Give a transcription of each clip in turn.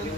నేను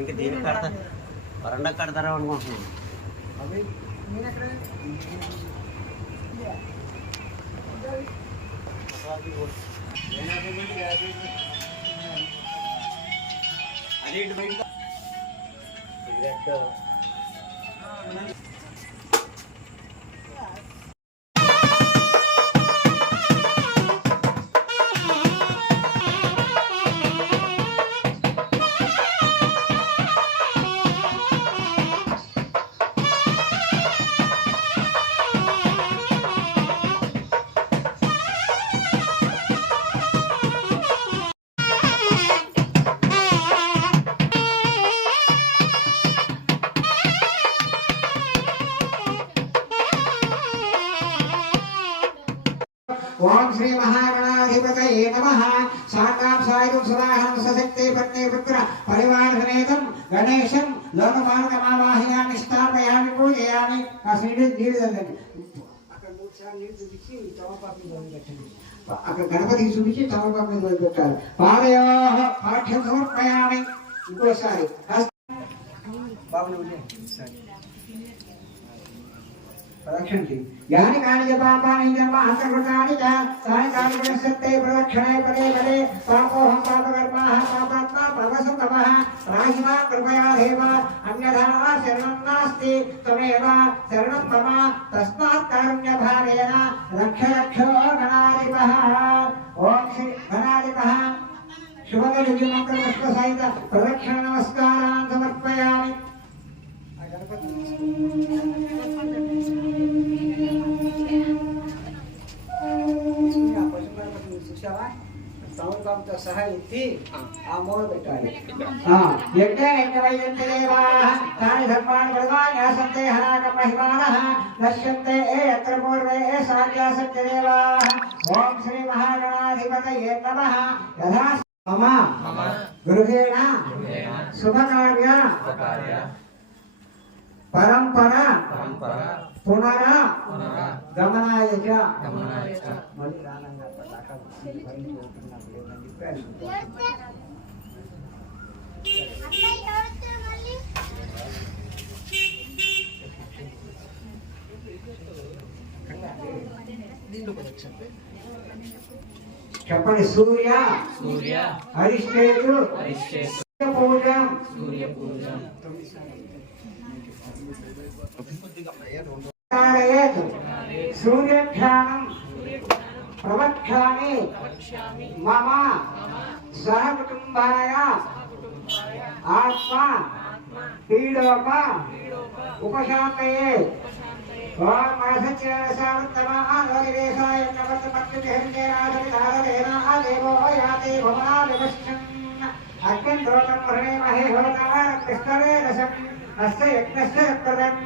ఇంక దీనికి కడతా వరండా కడతారా అనుకుంటున్నాను. అది ఇటు బయట ओम श्री महागणाधिपतये नमः। साकां सायुं सदाहं सशक्ते पत्नी पुत्र परिवार समेतं गणेशं लोकमार्गमावाहयामि स्थापयामि पूजयामि। असीडे जीवितंदि अక్కడ మూడు సార్లు నీళ్లు చూపించి తమలపాకుని పెట్టండి. అక్కడ గణపతికి చూపించి తమలపాకుని పెట్టాలి. పాదయోః పాఠ్యం సమర్పయామి. ఇంకోసారి బాబుని సరే प्रदक्षिणति यानि कानि च पापानि जन्म अंतर्गतानि च तानि तानि प्रदक्षते प्रदक्षिणे पदे पदे पापोऽहं पापकर्माः पापात्मा पापसंतमः राहिमा कृपया देव अन्यथा शरणं नास्ति त्वमेव शरणं मम तस्मात् कारुण्यभावेन रक्ष रक्षो गणाधिपः। ओम श्री गणाधिपः शुभगणिमन्त्रपुष्पसहित प्रदक्षिण नमस्कारान् समर्पयामि। తమలపాకుతో సహా ఎత్తి ఆ మూల పెట్టాలి. యజ్ఞే యజ్ఞవైద్యంతే దేవాః తాని ధర్మాణి పరమాణి ఆసంతే హనాక మహిమానః నశ్యంతే యత్ర పూర్వే సాధ్యాసత్య దేవాః। ఓం శ్రీ మహాగణాధిపతయే నమః। యథా మమ గృహేణ శుభకార్య పరంపర పునర గమనాయ చ మళ్ళీ రానంగా పతాకా చెప్పండి. సూర్య హరిష్ఠేతు పూజ सूर्यध्यानं प्रवक्ष्यामि मम सहकुटुम्बाय आत्मा पीडोप उपशान्तये। ओम महसच्चेसावृत्तमानोनिवेशाय नवत्पत्तिहरितेनादविधारदेना देवो याते भवाविवश्चन् अग्निन्द्रोतं वृणेमहे होतार कृष्णवे रसम् अस्य यज्ञस्य प्रदम्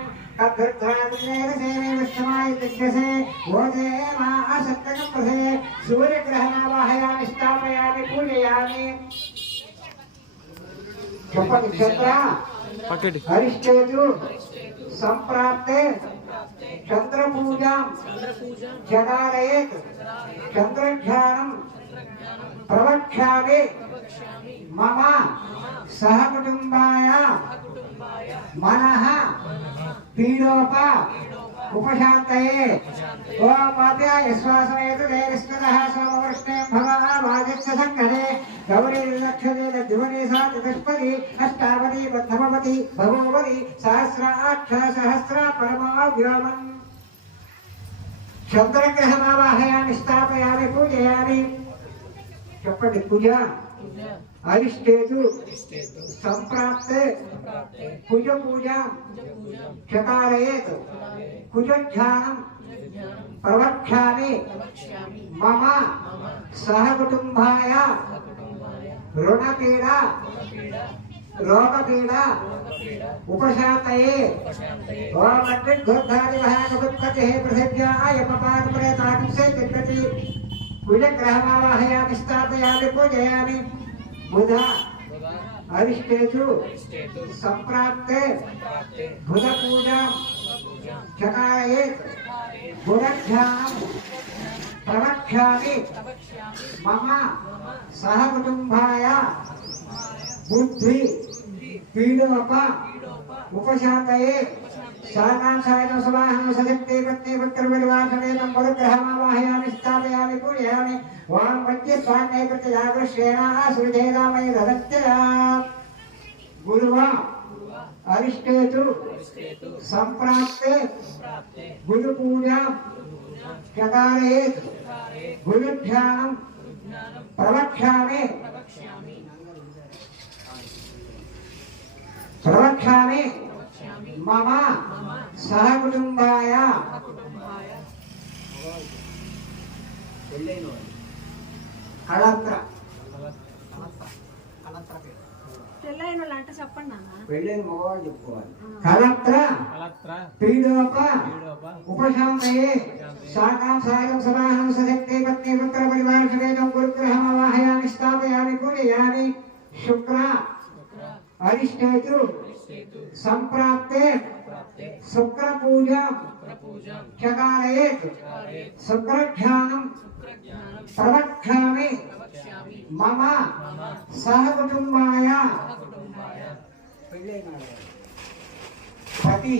सूर्यग्रहणावाहयामि स्थापयामि पूजयामि। हरिष्ठेतु संप्राप्ते चंद्रपूजां जगारयेत् चंद्रध्यानं प्रवक्ष्यामि मम सहकुटुम्बाय मनः पीडोप उपशान्तये। ओम पाद्याय श्वासमेतु देविस्मतः सोमवृष्णे भवः वाजित्य संकरे गौरी लक्षदे द्विवने सा चतुष्पदी अष्टावदी नवमती भगवती सहस्राक्ष सहस्र परमाव्योमन्। चंद्रग्रहणावाहयामि स्थापयामि पूजयामि। చెప్పండి పూజ अरिष्टेतु संप्राप्ते कुज पूजा चकारयेत् कुजध्यानं प्रवक्ष्यामि मम सहकुटुम्बाय ऋणपीडा रोगपीडा उपशान्तये। ओम अग्निर्घोद्धारिवहानुपत्पतिः पृथिव्याः यमपाकप्रेतांसे तिष्ठति। कुजग्रहणावाहयामि स्थापयामि पूजयामि। बुध अरिष्टेषु संप्राप्ते बुध पूजा చకారయేత్ గుణధ్యానం ప్రవక్ష్యామి మమ సహ కుటుంబాయ బుద్ధి పీడోప ఉపశాంతయే సాకాంక్షాయ సమాహం సశక్తి పత్ని పుత్ర పరివార సమేతం గురుగ్రహమావాహయామి స్థాపయామి పూజయామి వాం వద్య స్వామి ప్రత్యజాగృష్యేణ సువిధేదామయ దదత్యయా గురువా అరిష్టేతు సంప్రాప్తే గురు పూజా చకారయేత్ గురుధ్యానం ప్రవక్ష్యామి మమ సహ కుటుంబాయ కళత్ర పెళ్ళైన అంటే చెప్పండి నాన్న. పెళ్ళైన మగవాళ్ళు చెప్పుకోవాలి. కళత్ర పీడోప ఉపశాంతయే సాకాంక్షాయం సమాహం సశక్తి పత్ని పుత్ర పరివార సమేతం గురుగ్రహం అవాహయామి స్థాపయామి పూజయామి శుక్ర అరిష్టేతు సంప్రాప్తే శుక్ర పూజ చకారయేత్ శుక్రధ్యానం ప్రవక్ష్యామి మమ సహ కుటుంబాయ పతి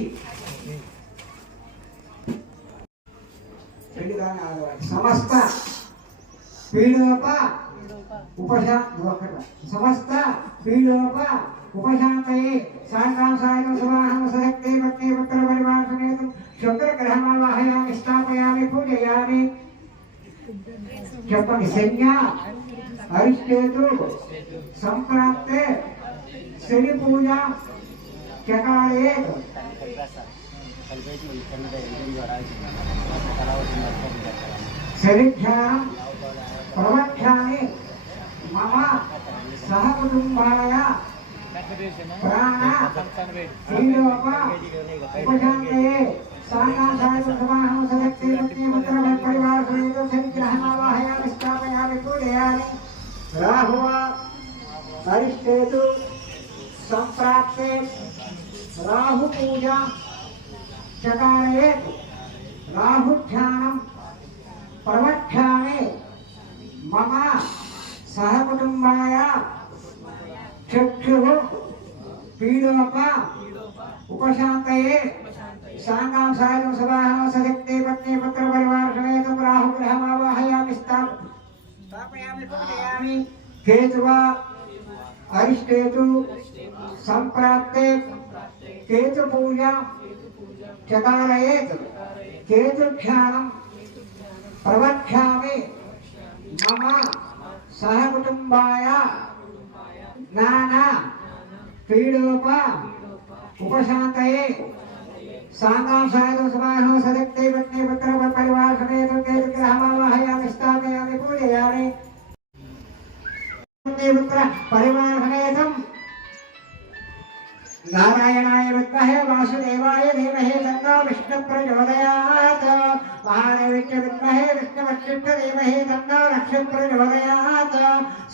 సమస్త పీడోప ఉపశాంతయే సాకాంక్షాయం సమాహం సశక్తి పత్ని పుత్ర పరివార సమేతం శుక్రగ్రహమావాహయామి స్థాపయామి పూజయామి చెప్పండి సంజ్ఞ అరిష్టేతు సంప్రాప్తే శని పూజ చకారయేత్ శనిధ్యానం ప్రవక్ష్యామి మమ సహ కుటుంబాయ ప్రాణ పీడోప ఉపశాంతయే సాకాంక్షాయ సమాహం సశక్తి పత్ని పుత్ర పరివార సమేతం శనిగ్రహమావాహయామి స్థాపయామి పూజయామి రాహువ అరిష్టేతు సంప్రాప్తే రాహు పూజ చకారయేత్ రాహుధ్యానం ప్రవక్ష్యామి మమ సహ కుటుంబాయ చక్షు పీడోప ఉపశాంతయే సాకాంక్షాయం సమాహం సశక్తి పత్ని పుత్ర పరివార సమేతం రాహుగ్రహమావాహయామి స్థాపయామి పూజయామి కేతువ అరిష్టేతు సంప్రాప్తే కేతు పూజ చకారయేత్ కేతుధ్యానం ప్రవక్ష్యామి మమ సహ కుటుంబాయ జ్ఞాన పీడోప ఉపశాంతయే సాకాంక్షాయం సమాహం సశక్తి పత్ని పుత్ర పరివార సమేతం కేతుగ్రహమావాహయామి స్థాపయామి పూజయామి పుత్ర పరివార సమేతం नारायणाय विद्महे वासुदेवाय धीमहि तन्नो विष्णुः प्रचोदयात् महादेव्यै विद्महे विष्णुवक्षिष्ठ धीमहि तन्नो रक्षः प्रचोदयात्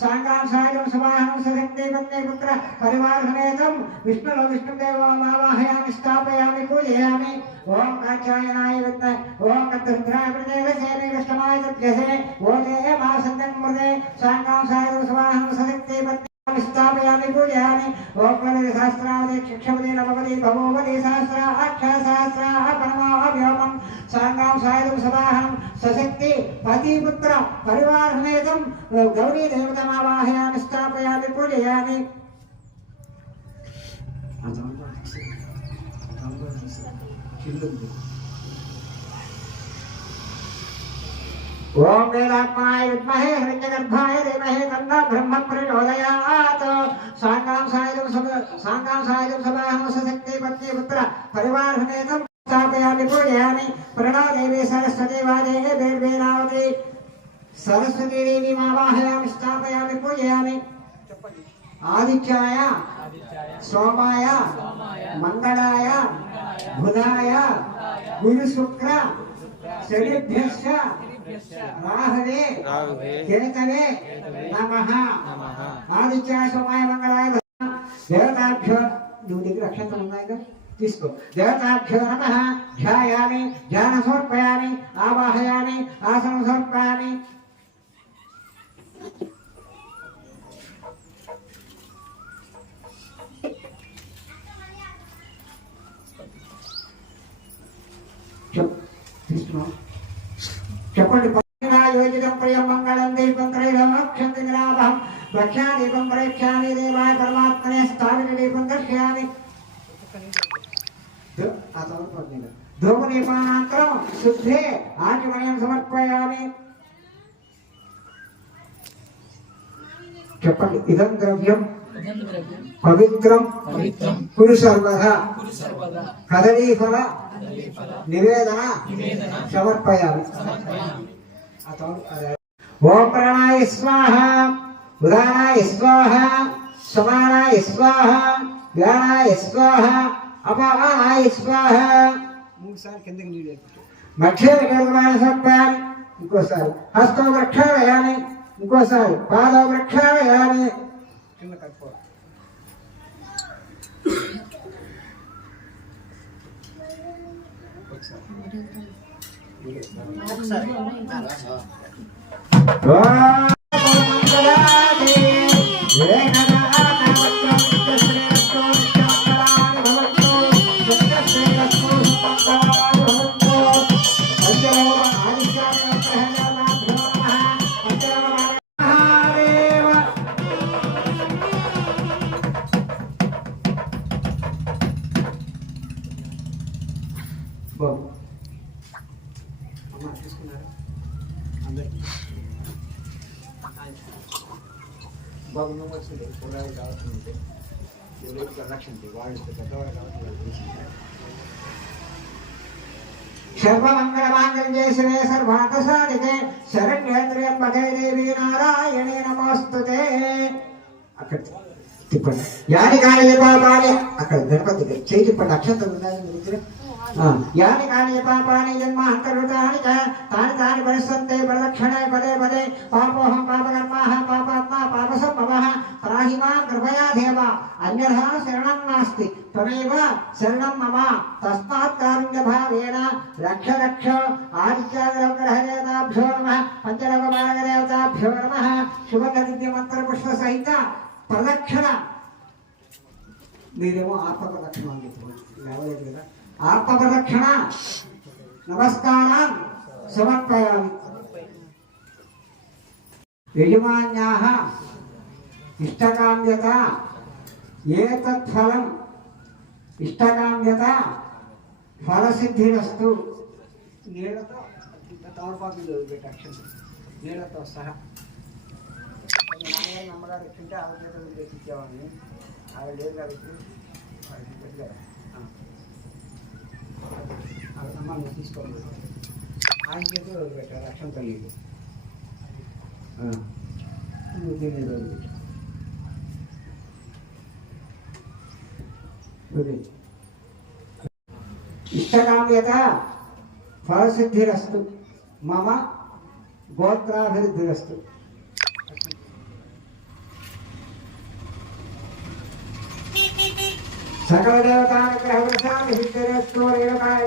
साङ्गांसायं समाहं सशक्ति पत्नी पुत्र परिवार समेतं विष्णुदेवमावाहयामि स्थापयामि पूजयामि ओम कात्यायनाय विद्महे ओम कद्रुद्राय प्रदेवसेने कृष्णमाय तद्यसे ओते मासन्तं मृदे साङ्गांसायं समाहं सशक्ति पत्नी स्थापयामि पूजयामि ओम सहस्रावधि शिक्षवदे नववदे भवोवदे सहस्राक्षसहस्राः प्रणवाभ्योमं साङ्गांसायं समाहं सशक्ति पतिपुत्र परिवार समेतं गौरी देवतामावाहयामि स्थापयामि पूजयामि ओम वेदात्माय विद्महे हिरण्यगर्भाय धीमहि तन्नो ब्रह्म प्रचोदयात् साङ्गांसायं समाहं सशक्ति पत्नी पुत्र परिवार समेतं स्थापयामि पूजयामि प्रणव देवी सरस्वती वादेः वेर्वेनावती सरस्वती देवी मावाहयामि स्थापयामि पूजयामि आदित्याय सोमाय मंगलाय बुधाय गुरु शुक्र शनिभ्यश्च राहवे केतवे नमः आदित्याय सोमाय मंगलाय देवताभ्यो दूध की रक्षा तो मंगाएगा తీసుకో. దేవతాభ్యో నమః ధ్యాయామి, ధ్యాన సమర్పయామి, ఆవాహయామి, ఆసనం సమర్పయామి. చెప్పండి. యోజితం ప్రియం మంగళం దీపం త్రైలోక్యంతి నిరామహం లక్ష్యాదీపం ప్రేక్షామి దేవాయ పరమాత్మనే స్థాపిత దీపం దర్శయామి. ధూమదీపానంతరం శుద్ధే ఆచమనీయం సమర్పయామి. చెప్పండి. ఇదం ద్రవ్యం పవిత్రం కురు సర్వదా కదలీఫల నివేదన సమర్పయామి. ఓం ప్రాణాయ స్వాహ, ఉదానాయ స్వాహ, సమానాయ స్వాహ, వ్యానాయ స్వాహ, అపానాయ స్వాహ. 3 సార్లు కిందకి నీళ్ళు మధ్య సమర్పయామి. ఇంకోసారి హస్తం ప్రక్షాళయామి. ఇంకోసారి పాదం ప్రక్షాళయామి. కింద కట్టుకో. బాబు నువ్వు వచ్చింది కూరగాయలు కావాల్సింది లక్ష్యం వాళ్ళు పెద్దవాళ్ళు కావాల్సింది. సర్వమంగళమాంగళ్యే శివే సర్వార్థసాధికే శరణ్యేంద్రియంబకే దేవీ నారాయణే నమోస్తుతే. అక్కడ తిప్పండి. యాని కాళీ పాపాని అక్కడ గణపతి చేయి తిప్పండి. అక్షంతలు ఉన్నాయి మీ దగ్గర. యాని కాళీ పాపాని జన్మాంతర్వృతాని తాని తాని పరిస్థంతే ప్రదక్షిణే పదే పదే పాపోహం పాపకర్మాః పాపాత్మా పాపసంభవః త్రాహి మాం కృపయా దేవ అన్యథా శరణం నాస్తి త్వమేవ శరణం మమ తస్మాత్ కారుణ్యభావేన రక్ష రక్ష. ఆదిత్యాగ్రహదేవతాభ్యో నమః పంచలోకపాలకదేవతాభ్యో నమః. శుభగదివ్యమంత్రపుష్ప సహిత ప్రదక్షిణ. మీరేమో ఆత్మ ప్రదక్షిణ అని చెప్పలేదు కదా. ఆత్మ ప్రదక్షిణ నమస్కారం సమర్పయామి. యజమాన్యాః ఇష్టకామ్యత ఏతత్ ఫలం ఇష్టకామ్యత ఫలసిద్ధిరస్తు. నీళ్లతో తమలపాకులు పెట్టాక్షం నీళ్లతో సహా. నమ్మగారు వచ్చింటే ఆవిడ చేతులు తెచ్చిచ్చేవాడిని. ఆవిడ లేదు కాబట్టి వాడికి పెట్టారు. అమ్మాయి తీసుకోండి. ఆయన చేతులు వదిలిపెట్టారు. అక్షం తల్లి ఇష్టకామ్యత ఫలసిద్ధిరస్తు మమ గోత్రాభివృద్ధిరస్తు. సకల దేవతానుగ్రహ వృషామి సిద్ధిరస్తు. రేణుకాయ